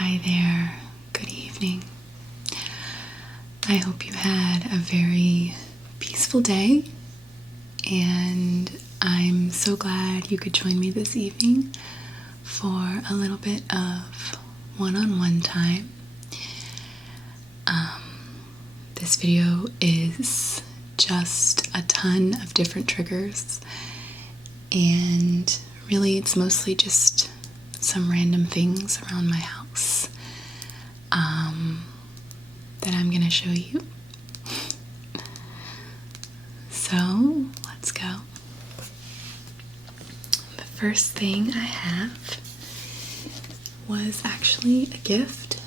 Hi there, good evening. I hope you had a very peaceful day, and I'm so glad you could join me this evening for a little bit of one-on-one time. This video is just a ton of different triggers, and really it's mostly just some random things around my house that I'm going to show you. So let's go. The first thing I have was actually a gift,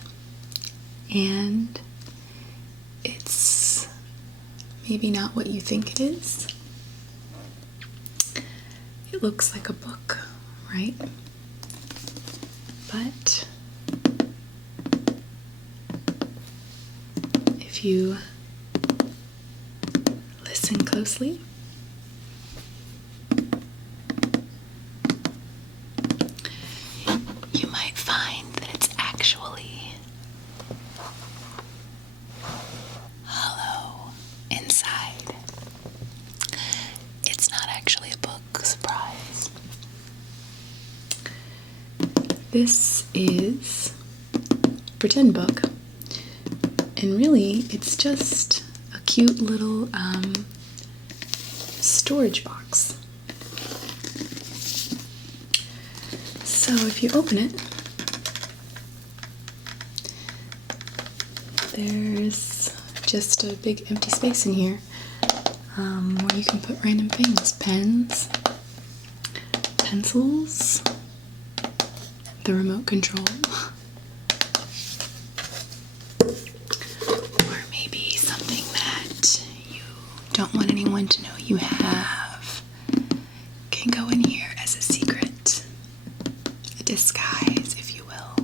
and it's maybe not what you think it is. It looks like a book, right? But if you listen closely, you might find that it's actually hollow inside. It's not actually a book, surprise. This is a pretend book, and really it's just a cute little storage box. So if you open it, there's just a big empty space in here where you can put random things, pens, pencils, the remote control, or maybe something that you don't want anyone to know you have can go in here as a secret, a disguise, if you will.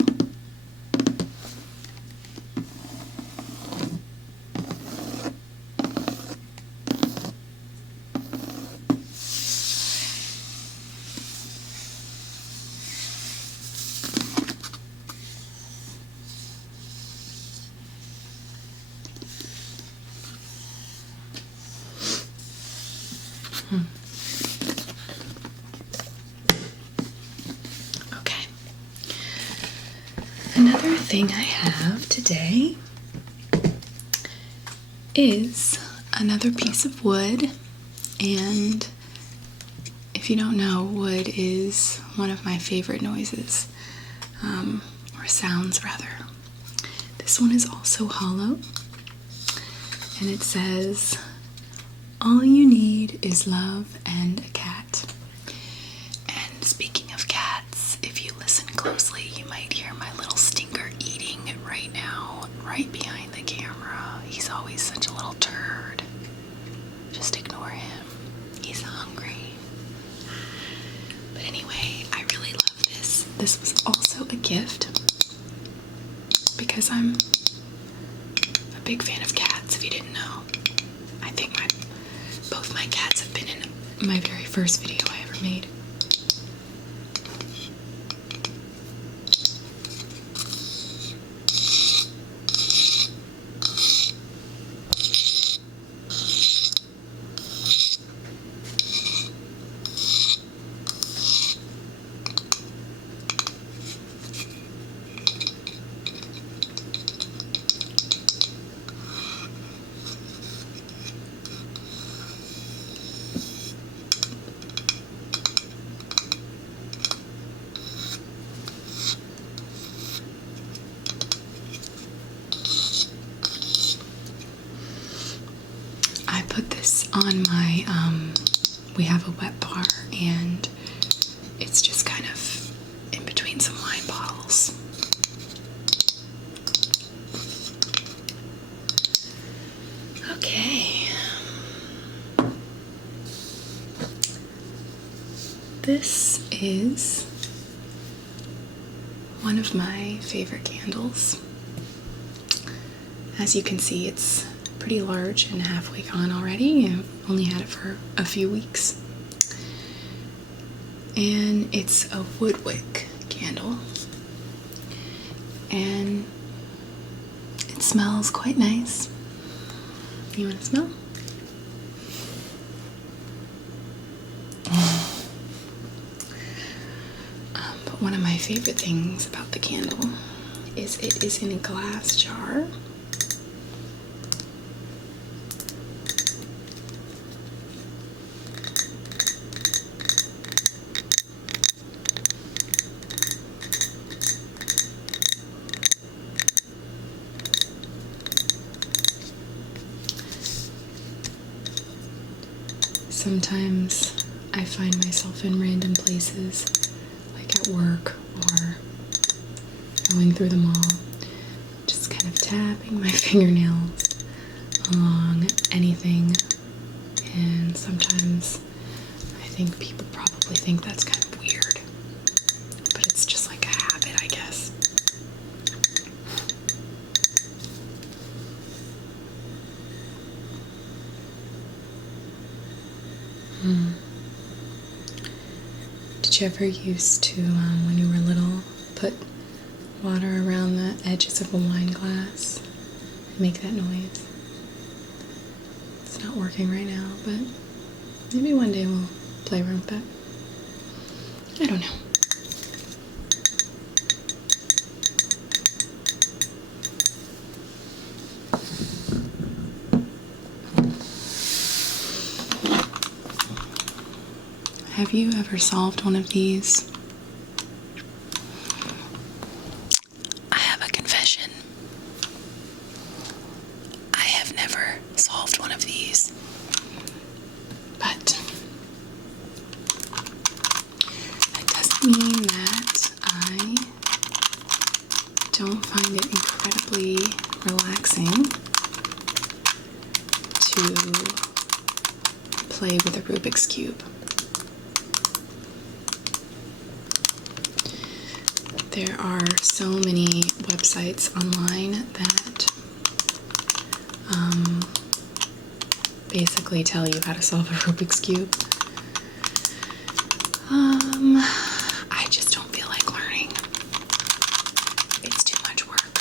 Okay. Another thing I have today is another piece of wood, and if you don't know, wood is one of my favorite noises, or sounds rather. This one is also hollow, and it says, "All you need is love and a cat." And speaking of cats, if you listen closely, you might hear my little stinker eating right now, right behind the camera. He's always such a little turd. Just ignore him. He's hungry. But anyway, I really love this. This was also a gift because I'm a big fan of cats, if you didn't know. I think both my cats have been in my very first video I ever made. Put this on my, we have a wet bar, and it's just kind of in between some wine bottles. Okay. This is one of my favorite candles. As you can see, it's pretty large and halfway gone already. I've only had it for a few weeks. And it's a wood wick candle. and it smells quite nice. You want to smell? But one of my favorite things about the candle is it is in a glass jar. Sometimes I find myself in random places, like at work or going through the mall, just kind of tapping my fingernails along anything, and sometimes I think people probably think that's kind of weird, but it's just like a habit, I guess. Did you ever used to, when you were little, put water around the edges of a wine glass and make that noise? It's not working right now, but maybe one day we'll play around with that. I don't know. Have you ever solved one of these? I have a confession. I have never solved one of these. But that doesn't mean that I don't find it incredibly relaxing to play with a Rubiks Cube. There are so many websites online that basically tell you how to solve a Rubik's Cube. I just don't feel like learning. It's too much work.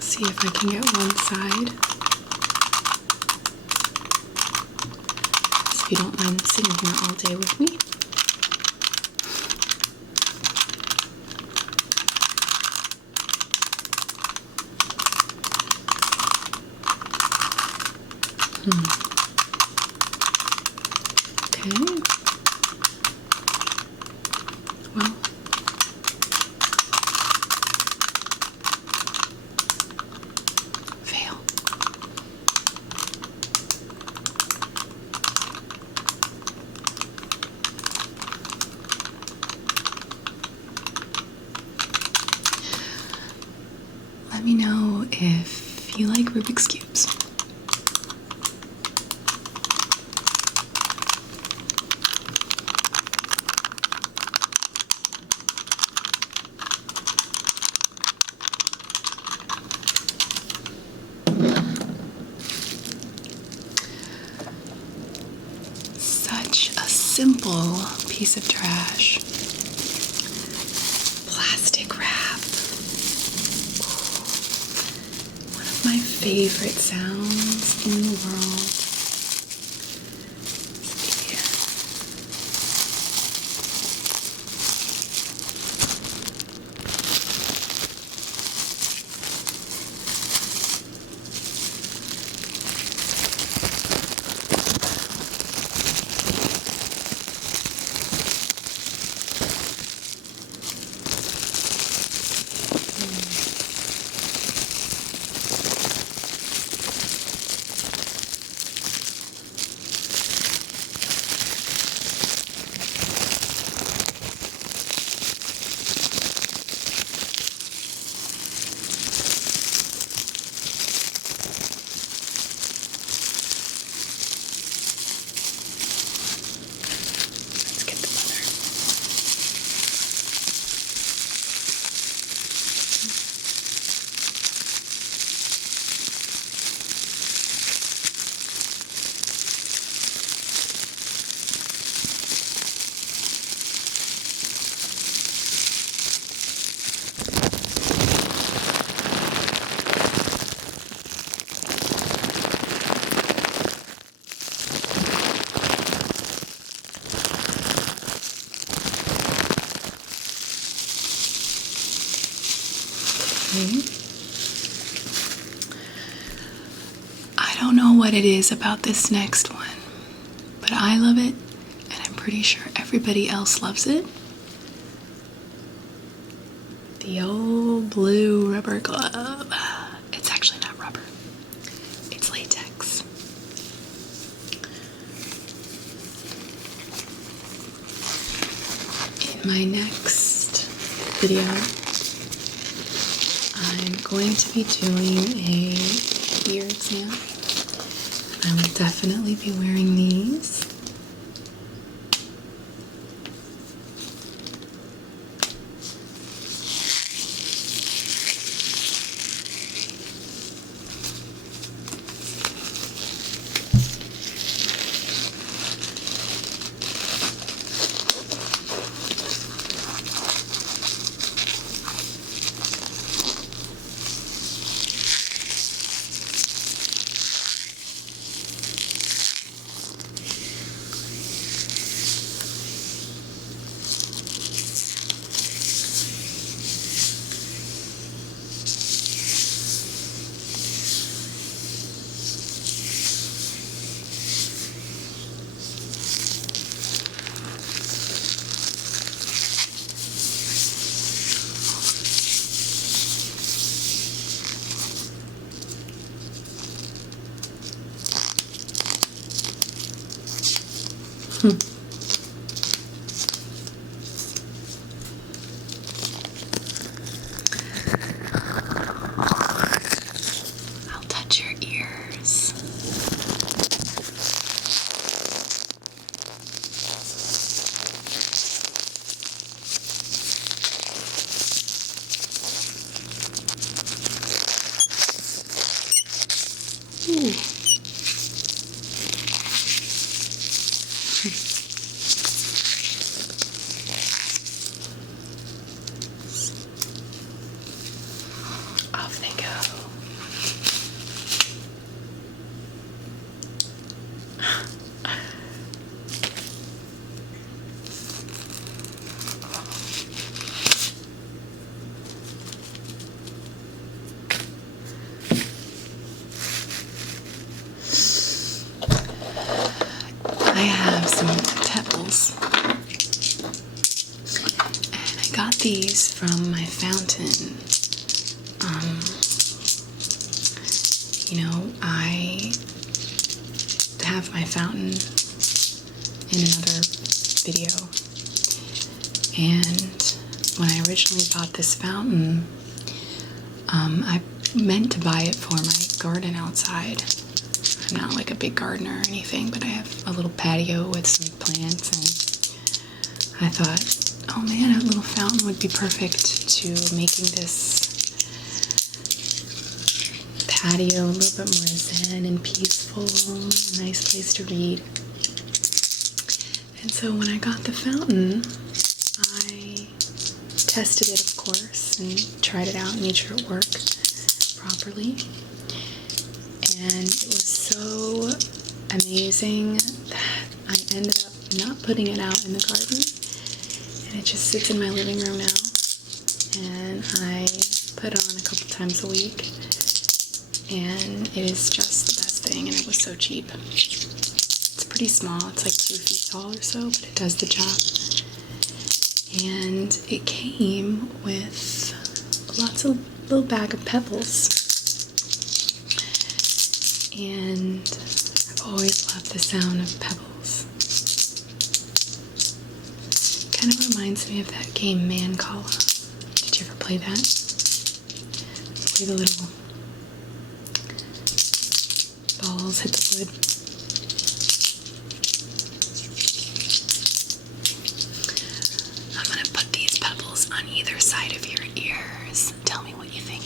See if I can get one side. If you don't mind sitting here all day with me. Okay. Well, fail. Let me know if you like Rubik's Cubes. Such a simple piece of trash. Plastic wrap. One of my favorite sounds in the world. I don't know what it is about this next one, but I love it, and I'm pretty sure everybody else loves it. The old blue rubber glove. It's actually not rubber. It's latex. In my next video, I'm going to be doing a ear exam. I will definitely be wearing these. I'll touch your ears. Ooh. Off they go. I have some Pebbles, and I got these from my fountain. I have my fountain in another video, and when I originally bought this fountain, I meant to buy it for my garden outside. I'm not like a big gardener or anything, but I have a little patio with some plants, and I thought, oh man, a little fountain would be perfect to making this patio a little bit more zen and peaceful, a nice place to read. And so when I got the fountain, I tested it, of course, and tried it out and made sure it worked properly. And it was so amazing that I ended up not putting it out in the garden, and it just sits in my living room now, and I put it on a couple times a week, and it is just the best thing, and it was so cheap. It's pretty small, it's like 2 feet tall or so, but it does the job. And it came with lots of little bag of Pebbles, and I've always loved the sound of Pebbles. Kind of reminds me of that game Mancala. Did you ever play that? Play the little balls hit the wood. I'm gonna put these Pebbles on either side of your ears. Tell me what you think.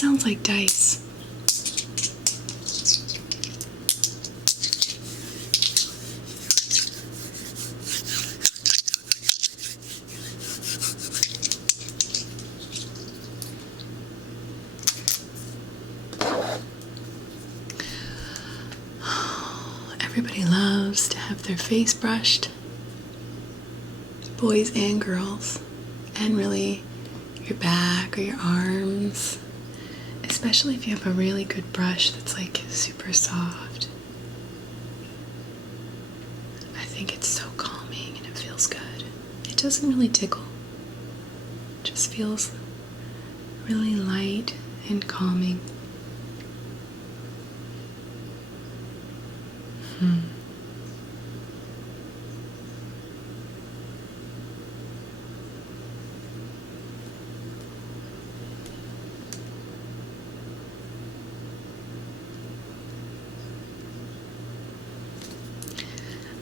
sounds like dice. Everybody loves to have their face brushed, boys and girls, and really your back or your arms, especially if you have a really good brush that's like super soft. I think it's so calming and it feels good. It doesn't really tickle, it just feels really light and calming.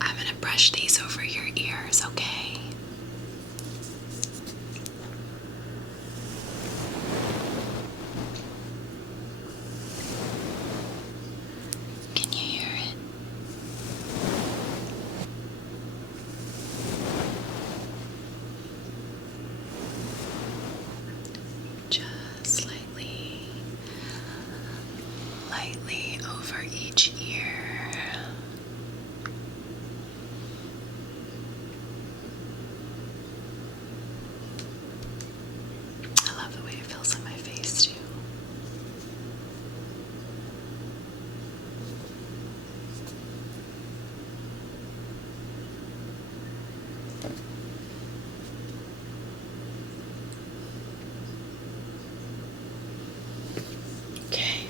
I'm going to brush these over your ears, okay? Can you hear it? Just lightly over each ear. I love the way it feels on my face too. Okay.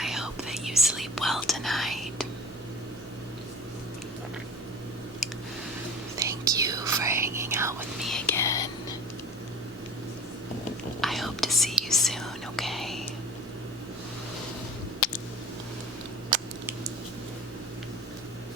I hope that you sleep well tonight. Thank you for hanging out with me again. I hope to see you soon, okay?